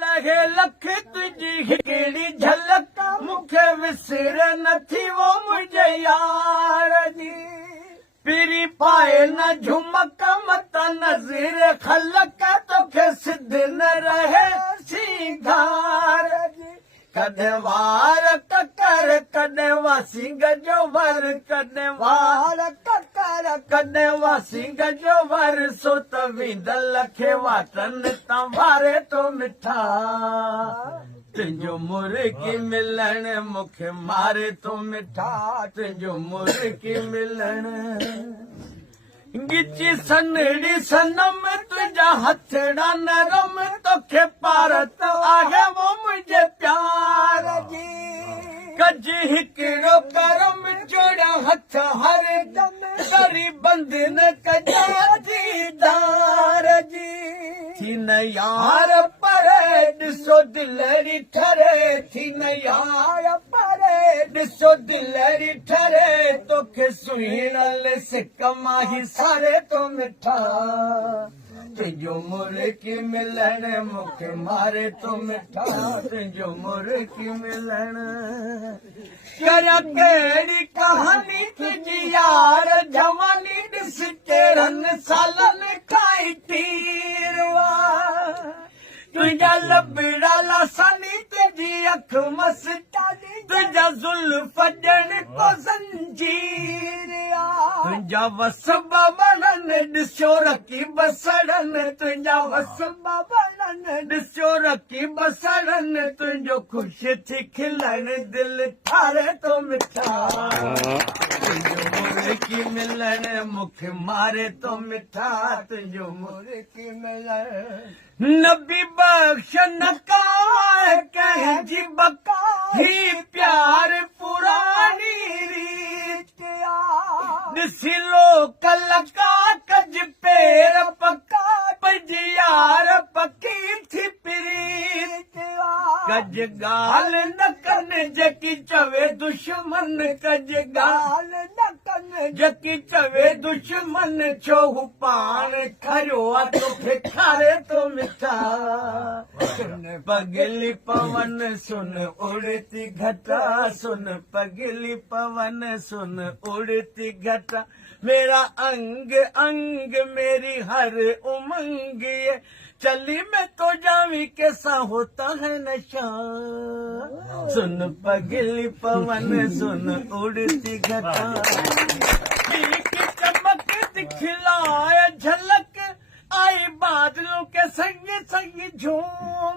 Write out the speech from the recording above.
लहे लख तुझी हिकिड़ी झलक मूंखे विसर नथी वो मुझे यार जी पिरी पाए न झुमक मत नज़ीर खलक तोखे सिद्ध न रहे सिंगार जी कॾहिं वार ककर कॾहिं वासिंग जो वर कॾहिं वार ककर कॾहिं वासिंग जो वर सो त विंदल खे वाटनि तां वारे तो मिठा तुंहिंजो मुर्गी मिलण मूंखे मारे तो मिठा तुंहिंजो मुर्गी मिलण गिची सनड़ी सनम तुझा हथड़ा नरम तोखे पारत आहे वो मुझे प्यार जी कज हिकिड़ो करम जोड़ा हथ हर दम करी बंधन कजा दीदार जी थी न यार परे ॾिसो दिलरी ठरे थी न यार परे ॾिसो दिलरी ठरे तोखे सुहिणल सिक माही सारे तो मिठा तुंहिंजो मुर्गी मिलण मूंखे मारे तो मिठा तुंहिंजो मुर्गी मिलण करियां कहिड़ी कहानी तुंहिंजी यार जवानी ॾिस केरनि सालनि खाई तीरवा तुझा लबड़ा लासानी तुझी अख मस्तानी तुझा जुल्फ ॼण को ज़ंजीर तुझा वसबा बनन ॾिसो रखी बसड़न तुझा वसबा बनन ॾिसो रखी बसड़न तुंहिंजो ख़ुशि थी खिलण दिल ठारे तो मिठा तुंहिंजो मुर्गी मिलण मूंखे मारे तो मिठा तुंहिंजो मुर्गी मिलण नबी बख्श नकार कंहिंजी बका ही प्यार पुरानी रीत ॾिसी लो कलका कज पेर पका पंहिंजी यार पकी थी प्रीत कज ॻाल्हि न कनि जेकी चवे दुश्मन कज ॻाल्हि न कनि जेकी चवे दुश्मन छो हू पाण खरियो आहे तोखे खारे तो मिठा सुन पगली पवन सुन उड़ती घटा सुन पगली पवन सुन उड़ती घटा मेरा अंग अंग मेरी हर उमंग ये चली मैं तो जावी कैसा होता है नशा सुन पगली पवन सुन उड़ती घटा की चमक दिखलाए झलक आई बादलों के संग संग झूम